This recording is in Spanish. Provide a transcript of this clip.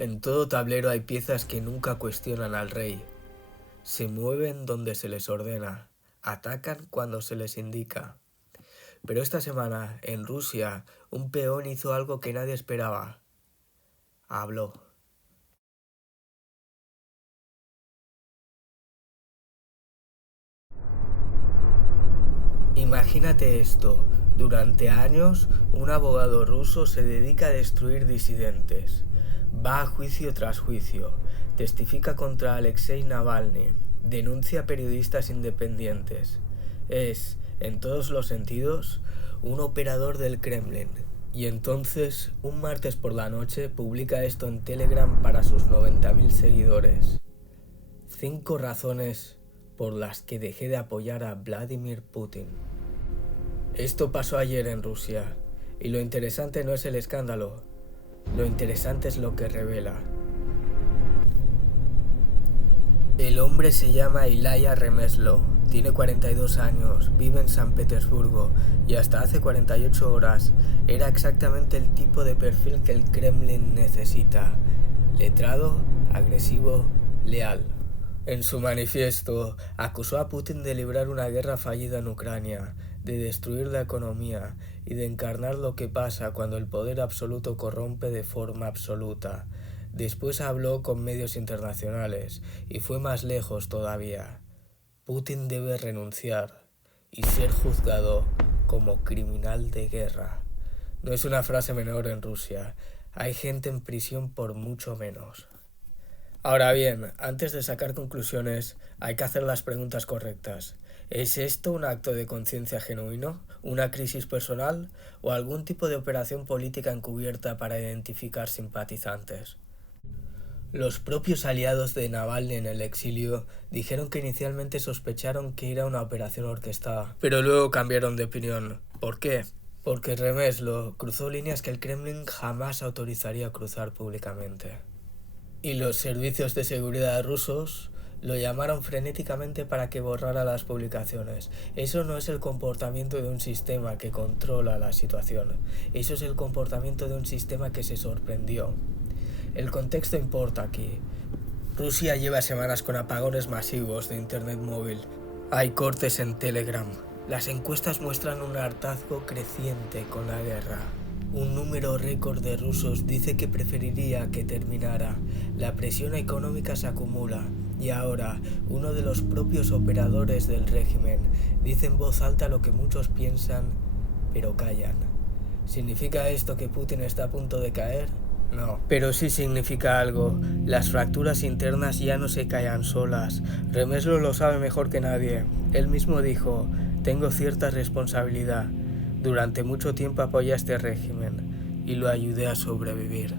En todo tablero hay piezas que nunca cuestionan al rey. Se mueven donde se les ordena, atacan cuando se les indica. Pero esta semana, en Rusia, un peón hizo algo que nadie esperaba. Habló. Imagínate esto. Durante años, un abogado ruso se dedica a destruir disidentes. Va a juicio tras juicio, testifica contra Alexei Navalny, denuncia a periodistas independientes. Es, en todos los sentidos, un operador del Kremlin. Y entonces, un martes por la noche, publica esto en Telegram para sus 90.000 seguidores. 5 razones por las que dejé de apoyar a Vladimir Putin. Esto pasó ayer en Rusia, y lo interesante no es el escándalo, lo interesante es lo que revela. El hombre se llama Ilya Remezlo, tiene 42 años, vive en San Petersburgo y hasta hace 48 horas era exactamente el tipo de perfil que el Kremlin necesita: letrado, agresivo, leal. En su manifiesto, acusó a Putin de librar una guerra fallida en Ucrania, de destruir la economía y de encarnar lo que pasa cuando el poder absoluto corrompe de forma absoluta. Después habló con medios internacionales y fue más lejos todavía. Putin debe renunciar y ser juzgado como criminal de guerra. No es una frase menor en Rusia. Hay gente en prisión por mucho menos. Ahora bien, antes de sacar conclusiones, hay que hacer las preguntas correctas. ¿Es esto un acto de conciencia genuino, una crisis personal o algún tipo de operación política encubierta para identificar simpatizantes? Los propios aliados de Navalny en el exilio dijeron que inicialmente sospecharon que era una operación orquestada, pero luego cambiaron de opinión. ¿Por qué? Porque Remezlo cruzó líneas que el Kremlin jamás autorizaría cruzar públicamente. Y los servicios de seguridad rusos lo llamaron frenéticamente para que borrara las publicaciones. Eso no es el comportamiento de un sistema que controla la situación. Eso es el comportamiento de un sistema que se sorprendió. El contexto importa aquí. Rusia lleva semanas con apagones masivos de internet móvil. Hay cortes en Telegram. Las encuestas muestran un hartazgo creciente con la guerra. Un número récord de rusos dice que preferiría que terminara. La presión económica se acumula y ahora uno de los propios operadores del régimen dice en voz alta lo que muchos piensan, pero callan. ¿Significa esto que Putin está a punto de caer? No, pero sí significa algo. Las fracturas internas ya no se callan solas. Remezlo lo sabe mejor que nadie. Él mismo dijo: tengo cierta responsabilidad. Durante mucho tiempo apoyé a este régimen y lo ayudé a sobrevivir.